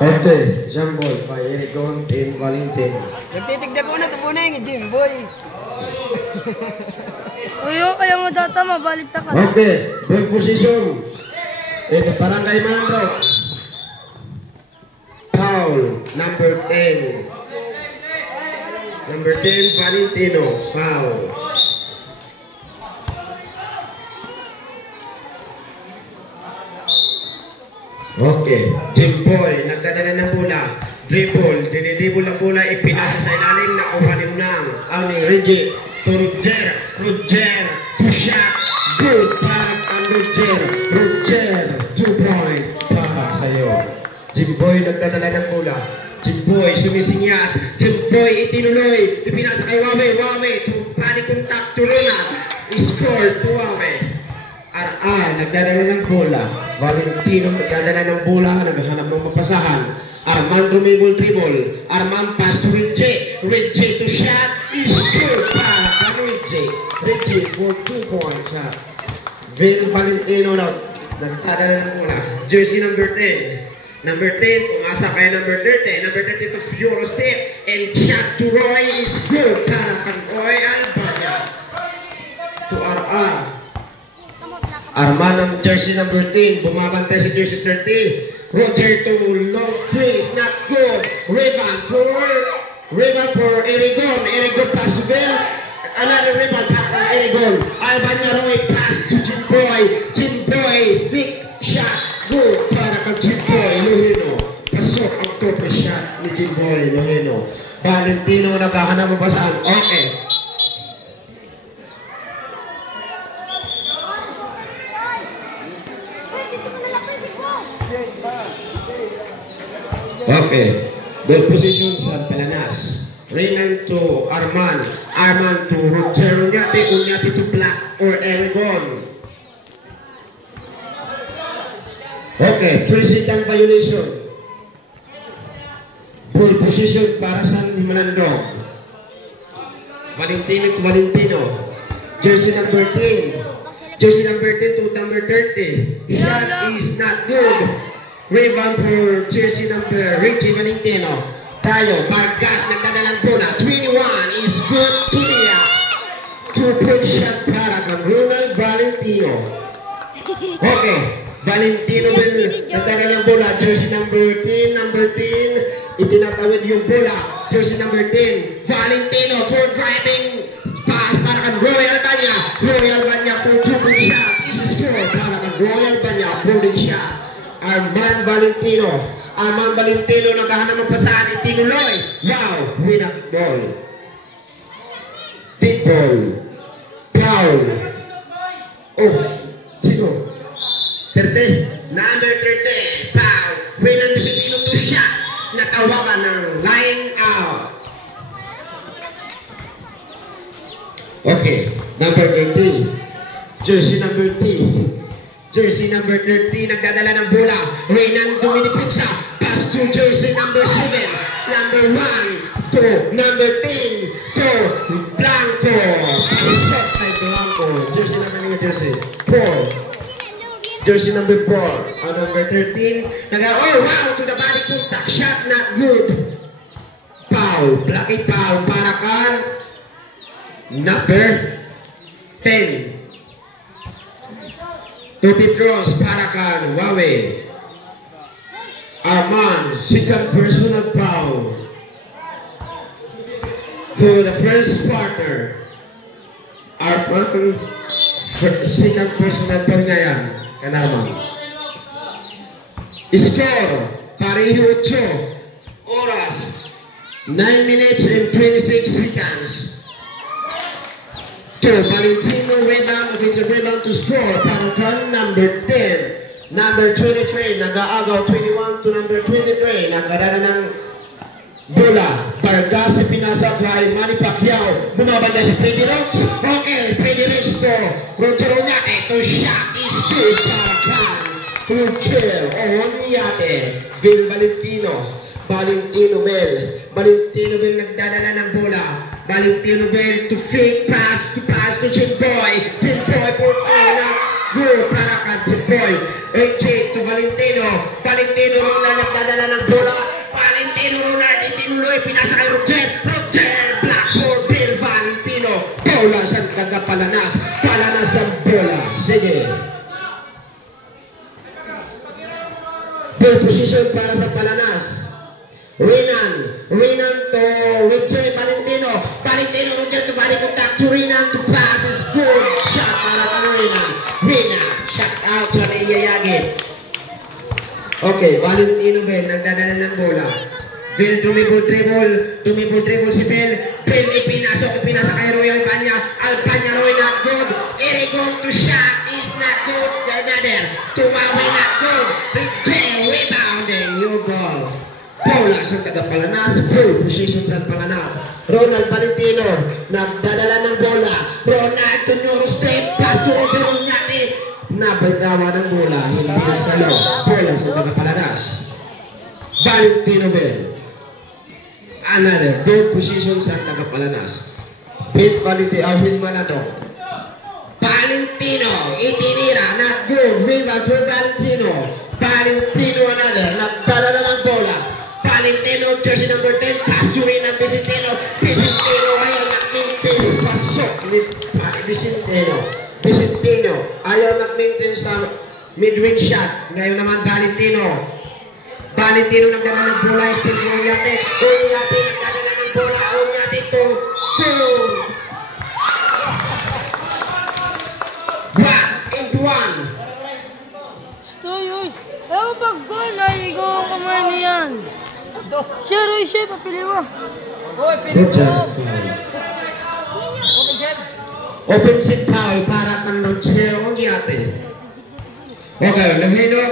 Okay, Jumboy by Erigon and Valentino. Nagtitigda ko na ito muna yung Jimboy. Uyo, kaya mo data, mabalik ta ka. Okay, ball position. Barangay Manandro. Foul, number 10. Number 10, Valentino. Foul. Okay, Jimboy, nagdadala ng bola. Dribble, dinidribble ang bola, ipinasa sa ilalim, nakuha ni Unang. Ni Reggie, to Roger, Roger, to shot, good pass ang Roger, Roger, 2 point para sa'yo. Jimboy, nagdadala ng bola. Jimboy, sumisinyas, Jimboy, itinuloy, ipinasa kay Wawe, Wawe, to panic contact, to Ronald, score to Wawe. RR, nagdadala ng bola. Valentino, nagdadala ng bola, naghahanap ng mapasahan. Armand dribble. Armand pass to Reggie. Reggie to shot. Is good para kay Reggie. Reggie for 2 points shot. Valentino na nagdadala ng bola. Jersey number 10. Number 10, umasa kay number 30. Number 30 to Fioro step. And shot to Roy is good para kay Roy Albania. To RR. Arman ng jersey number 10. Bumabantay si jersey 30. Roger to long three is not good. Rebound for Erigon. Erigon pass to Bell. Another rebound back for Erigon. Albania Roy pass to Jimboy. Jimboy fake shot. Good para kay Jimboy Lohino. Pasok ang top shot ni Jimboy Lohino. Valentino naghahanap mabasaan. Okay. Okay, ball position sa Pelanas. Reynan to Arman. Arman to Roger Unyati. Unyati to Black or Erigon. Okay, 3-second violation. Ball position para sa Manandong. Valentino to Valentino. Jersey number 10. Jersey number 10 to number 30. Shot is not good. Rebound for jersey number Richie Valentino. Tayo, Vargas, nagdadalang bola. 21 is good to niya. 2-point shot para kang Ronald Valentino. Okay, Valentino will nagdadalang bola. Jersey number 10, itinatawid yung bola. Jersey number 10, Valentino for driving pass para kang Royal Banya. Royal Banya for 2-point shot. This is score para kang Royal Banya, bowling shot. Arman Valentino. Arman Valentino naghahanap ng pasahan. Itinuloy. Wow. Win up ball. Deep ball. Foul. Oh. Sino? 30. Number 30. Foul. Win Vicentino to shot. Natawagan ng line out. Okay. Number 30. Jersey number 10. Jersey number 30, nagdadala ng bola. Reynan Duminipitsa. Pass to jersey number 7. Number 1 to number 10 to Blanco. Set by Blanco. Jersey number niya, jersey 4. Jersey number 4. Number 13. Oh, wow, to the body contact. Shot not good. Foul. Blacky foul para kan number 10. To Petros para kan Wawe. Arman, second personal foul. For the first quarter. Arman, second personal foul niya yan. Kanaman. Score, pareho 8. Oras, 9 minutes and 26 seconds. To Valentino rebound, offensive rebound to score para kan number 10. Number 23, nag-aagaw 21 to number 23. Nagkarana ng bola. Vargas pinasa kay Manny Pacquiao. Bumabanda si Freddy Rhodes. Okay, Freddy Rhodes to Roger Unyate. To shot is good para kan Roger Unyate. Valentino. Valentino Bell. Valentino Bell nagdadala ng bola. Valentino Bell to fake pass to Jimboy. Jimboy for 2 na good para kan Jimboy. AJ to Valentino. Valentino Ronald nagdadala ng bola. Valentino Ronald itinuloy. Pinasa kay Roger. Roger Black for Bill Valentino. Bola sa tagapalanas. Palanas ang bola. Sige. Ball position para sa palanas. Renan to Roger Valentino. Valentino Roger to body contact to Renan to pass is good. Shot para kay Renan. Renan, shot out sa Iyayagin. Okay, Valentino Bell, nagdadala ng bola. Bell dribble si Bell. Bell ipinasa kay Roy Albania. Albania Roy not good. Erigon to shot is not good. Another. Tumawi not good. Rebounding, new ball. Bola sa tagapalanas, full position sa palanas. Ronald Valentino, nagdadala ng bola. Ronald to Norstep, pass to Roger Onyate. Nabitawa ng bola, hindi sa loob. Bola sa tagapalanas. Valentino Bell. Another, good position sa tagapalanas. Hit Manado. Valentino, itinira, not good. Rebound for Valentino. Valentino another, nagdadala ng bola. Valentino, jersey number 10, pass to Renan Vicentino. Vicentino, ayaw mag-maintain. Pasok ni Vicentino, ayaw mag-maintain sa mid-range shot. Ngayon naman Valentino. Valentino nagdala ng bola, still for Onyate. Onyate nagdala ng bola. Onyate to goal. 1-1. Stoy, oy. Ewan pag goal na igo ang kamay niyan. Siya, Roy, siya, papili mo. Good job, foul. Offensive foul para kang Roger Onyate. Okay, Lugino,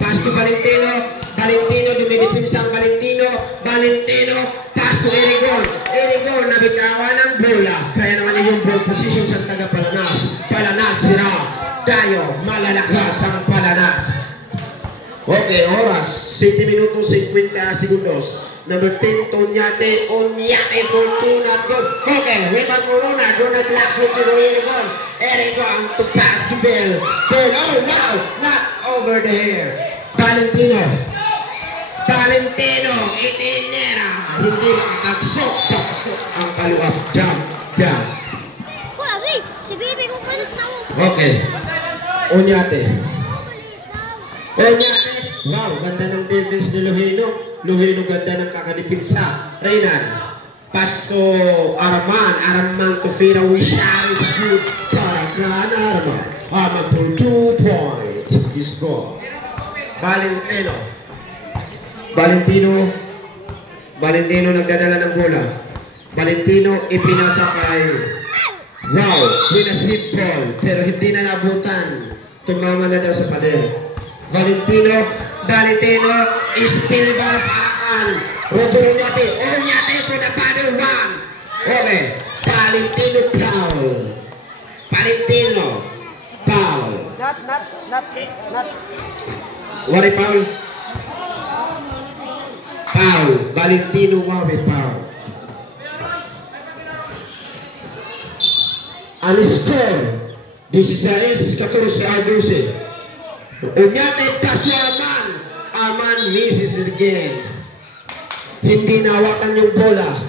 pass to Valentino. Valentino, dumidipinsa ang Valentino. Valentino, pass to Erigon. Erigon, nabitawan ng bola. Kaya naman yung ball position sa taga-Palanas. Palanas, sira. Tayo, malalakas ang Palanas. Okay, oras. 7 minutos, 50 segundos. Number 10, Onyate. Onyate for 2, not good. Okay, rebound for Ronald. Ronald Black for Erigon. Erigon to pass to Bell. Bell, oh wow, not over there. Valentino, itinera. Hindi makakagsok ang kaluwag. Jump. Si Bibi ko kalit na mo. Okay. Onyate. Wow, ganda ng defense ni Lugino. Lugino ganda ng kakadipinsa. Renan. Pass to Arman to Fira Wishar is good. Para kan Arman. Arman for 2 points. Is goal. Valentino nagdadala ng bola. Valentino ipinasa kay winasip ball pero hindi na nabutan. Tumama na daw sa pader. Valentino still ball para kan Roger Onyate for the pader 1. Okay, Valentino foul. Not. Wari foul. Valentino Wawi foul. Ang score 16-14. Onyate pass to Arman misses again. Hindi nawakan yung bola.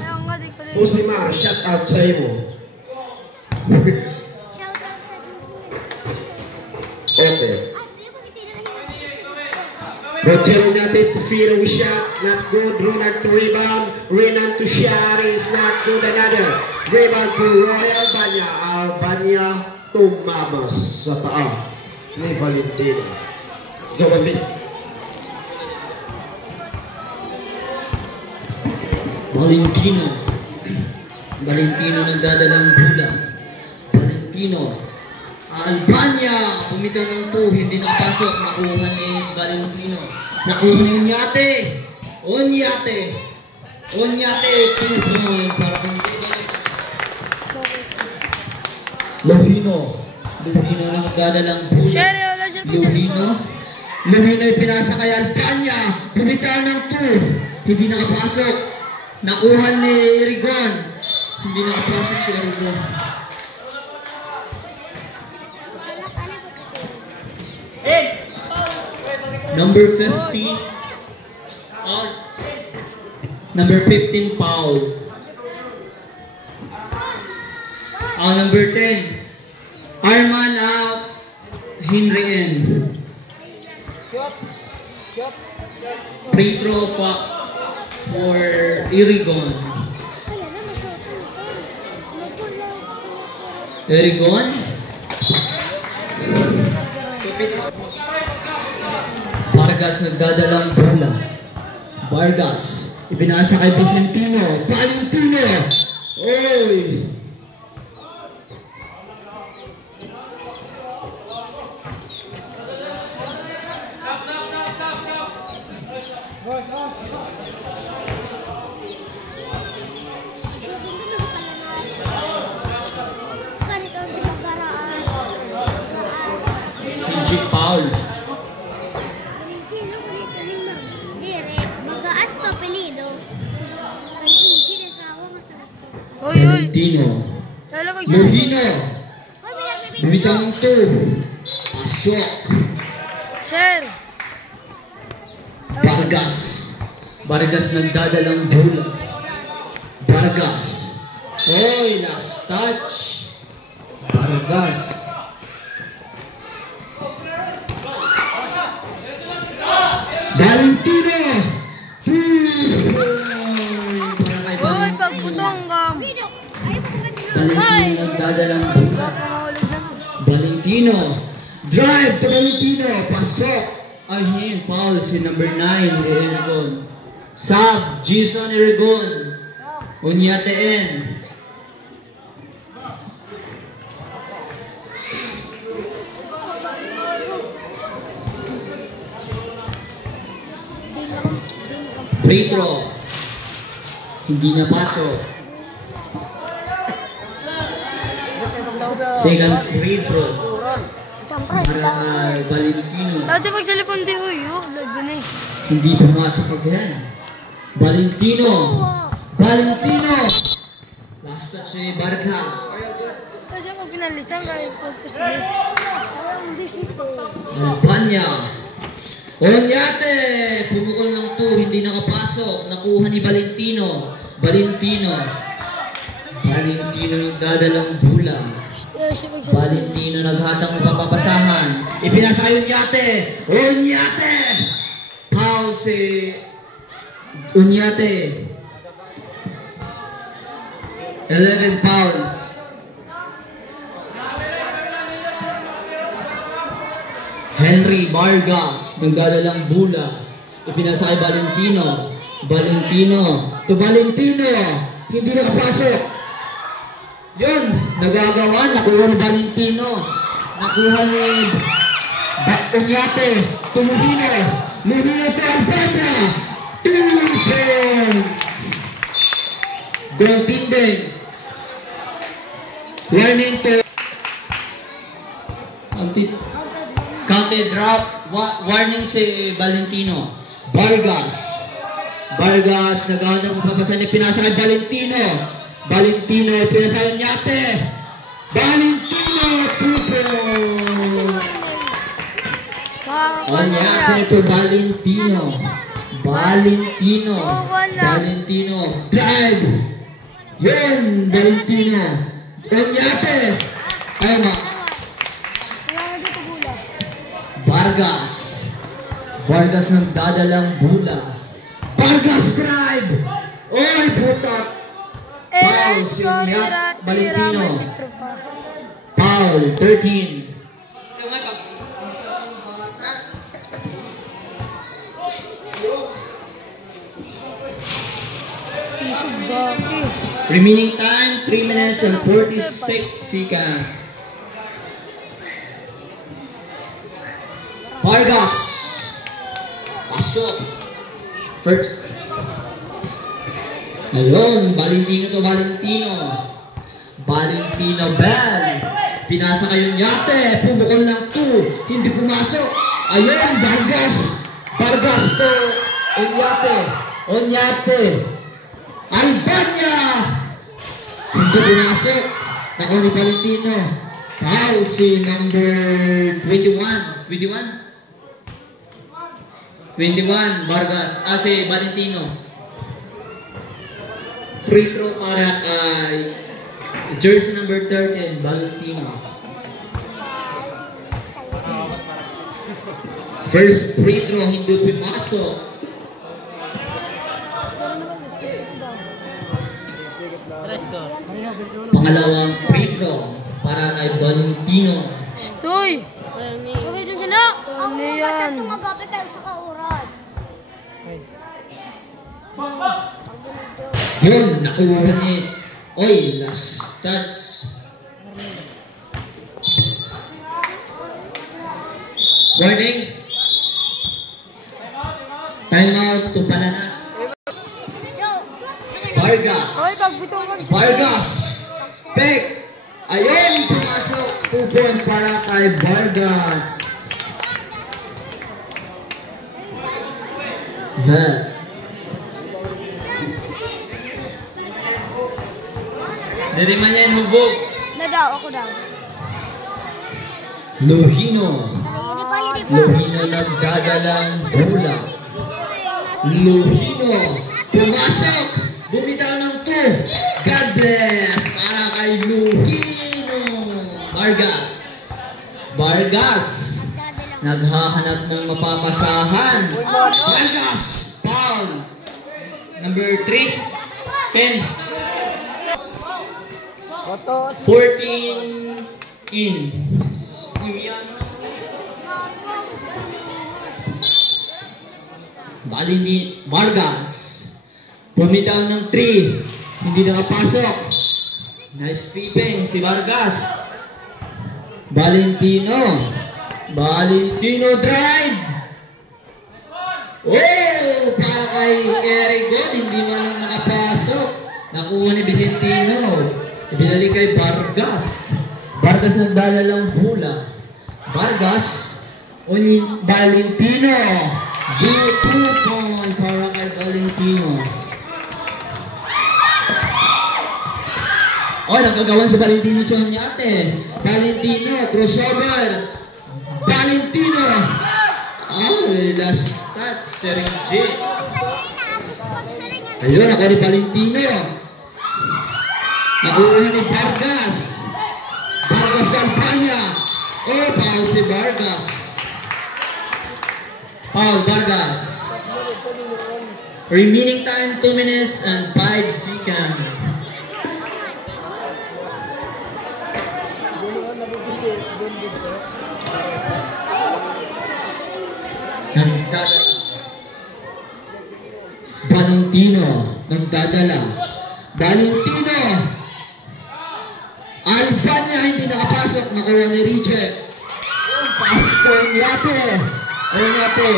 Usimar, shut out sa imo. Okay. Roger Onyate to Fira with shot, not good. Ronald to rebound. Renan to shot is not good. Another rebound for Roy Albania. Albania tumabas sa paa ni Valentino. Gawin. Valentino nagdadalang bola. Valentino. Albania, bumitaw ng 2, hindi nakapasok, nakuha ni Valentino. Nakuha ni Onyate, 2 points para kung Lugino na nagdadalang bola. Lugino ipinasa kay Albania, bumitaw ng 2, hindi nakapasok. Nakuha ni Erigon, hindi nakapasok si Erigon. Number 50. Foul. Number 15, foul. Number 10. Arman out. Henry in. Free throw for Irigon. Irigon. Vargas nagdadalang bola. Vargas. Ipinasa kay Vicentino. Valentino. Oy! Magic foul. Oy, oy. Valentino. Lalo mag Lohino. Bumitaw ng 2. Pasok. Share. Vargas. Vargas nagdadalang bola. Vargas. Oy, last touch. Vargas. Valentino. Oy, pagputong kam. Valentino nagdadalang bola. Mahulog na. Valentino. Drive to Valentino. Pasok. Ay, foul si number 9, Irigon. Sub, Jason Irigon. Unyateen. Free throw. Hindi na pasok. Second free throw. Para Valentino. Dati pag sa lipon di uy, lago na eh. Hindi pumasok again. Valentino. Valentino. Last touch si Vargas. Kasi pag pinalisan kaya pagpusin. Albania. Onyate. Pumukol ng 2. Hindi nakapasok. Nakuha ni Valentino. Valentino. Valentino nagdadalang bola. Valentino naghatang papapasahan. Ipinasa kay Onyate. Onyate. Foul si Onyate. 11 foul. Henry Vargas nagdadalang bola. Ipinasa kay Valentino. Valentino to Valentino. Hindi nakapasok. Yun, nagagawa, nakuha ni Valentino. Nakuha ni Onyate. Tumulino. Lumino to Albania. Tumulino. Goaltending. Warning to counted drop. Warning si Valentino. Vargas. Vargas naghahanap ng papasan ni pinasa kay Valentino. Valentino pinasa Onyate. Valentino Pupo. Onyate to Valentino. Valentino. Valentino. Drive. Yun. Valentino. Onyate. Ayaw ma. Vargas. Vargas nagdadalang bola. Vargas drive. Oy, putot. Foul si Valentino. Foul 13. Remaining time 3 minutes and 46 seconds. Vargas. Pasok. First. Ayun, Valentino to Valentino. Valentino Bell. Pinasa kayo Onyate. Pumukol ng 2. Hindi pumasok. Ayun, Vargas. Vargas to Onyate. Onyate. Albania. Hindi pumasok. Nakuha ni Valentino. Foul si number 21. 21? 21, Vargas. Si Valentino. Free throw para kay jersey number 13, Valentino. First free throw, hindi pumasok. Pangalawang free throw para kay Valentino. Stoy! Sabi doon sila, ang Ano mga yan? siya tumagabi kayo sa kauras. Yun, nakuha ni Oy, last touch. Warning. Time out to Bananas. Joe, Vargas. Ay, pagbitungan siya. Vargas. Pek. Ayun, pumasok. 2 point para kay Vargas. Well. Dari man yan hubog. nagaw ako daw. Lohino. Hindi pa. Lohino nagdadalang bola. Lohino. Pumasok. Bumitaw ng 2. God bless. Para kay Lohino. Vargas. Vargas. Naghahanap ng mapapasahan. Vargas. Foul. Number 3. 10. Otos. 14 in. Valentino Vargas. Bumitaw ng 3. Hindi nakapasok. Nice stripping si Vargas. Valentino. Valentino drive. Oh! Para kay Erigon. Hindi man lang nakapasok. Nakuha ni Vicentino. Ibinalik kay Vargas. Vargas nagdadalang hula. Vargas. Valentino. 2 point para kay Valentino. Oh, nakagawan sa Valentino Sonyate. Valentino, crossover. Valentino. Oh, last touch. Serengje. Ayun, ako ni Valentino. Nakuha ni Vargas. Vargas Campanya. Oh, foul si Vargas. Foul Vargas. Remaining time 2 minutes and 5 seconds. Nagdadala. Valentino. Nagdadala. Valentino. Albania hindi nakapasok. Nakuha ni Richard. Pastor Nyate. Nyate.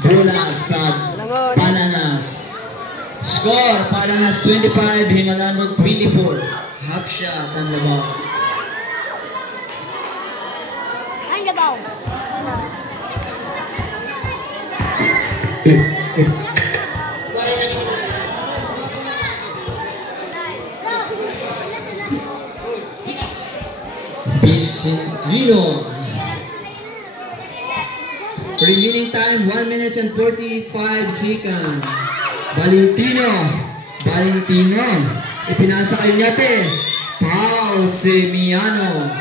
Bola sa Bananas. Score. Bananas 25. Himalanod 24. Half shot ang labaw. Ay, nagaw. Vicentino. Remaining time 1 minute and 45 seconds. Valentino. Valentino. Ipinasa kayo natin. Paul Semiano.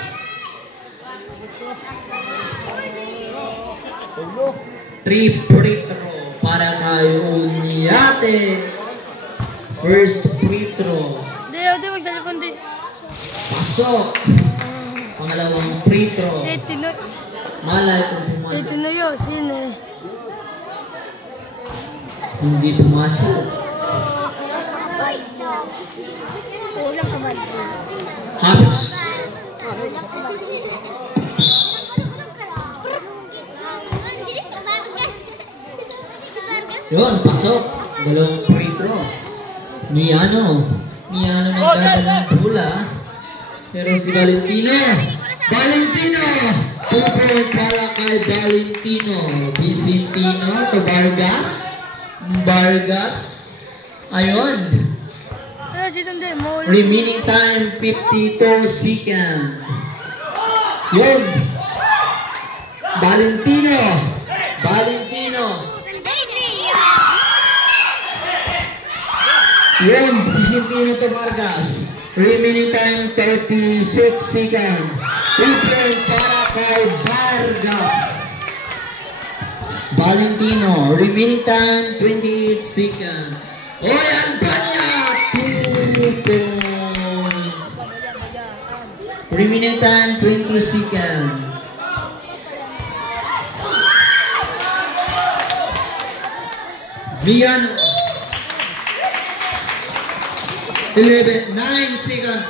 Three free throw para kay Unyate. First free throw. Di, magsalipon di. Pasok. Pangalawang free throw. Di, Malay kung pumasok. tinuyo, sine. Hindi pumasok. Kulang sa balik. Halos. Yun, pasok. Dalawang free throw. Miano nagdadala ng bola. Pero si Valentino. Valentino! 2 point para kay Valentino. Vicentino to Vargas. Vargas. Ayun. Si Tunde, maulit. Remaining time 52 seconds. Yun. Valentino. Valentino. Adrian. Yan, Vicentino to Vargas. Remaining time 36 seconds. Open para kay Vargas. Valentino, remaining time 28 seconds. Oyan Panya, 2 point. Remaining time 20 seconds. Lian 11, 9 seconds.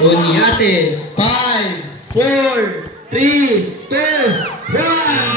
Onyate, 5, 4, 3, 2, 1.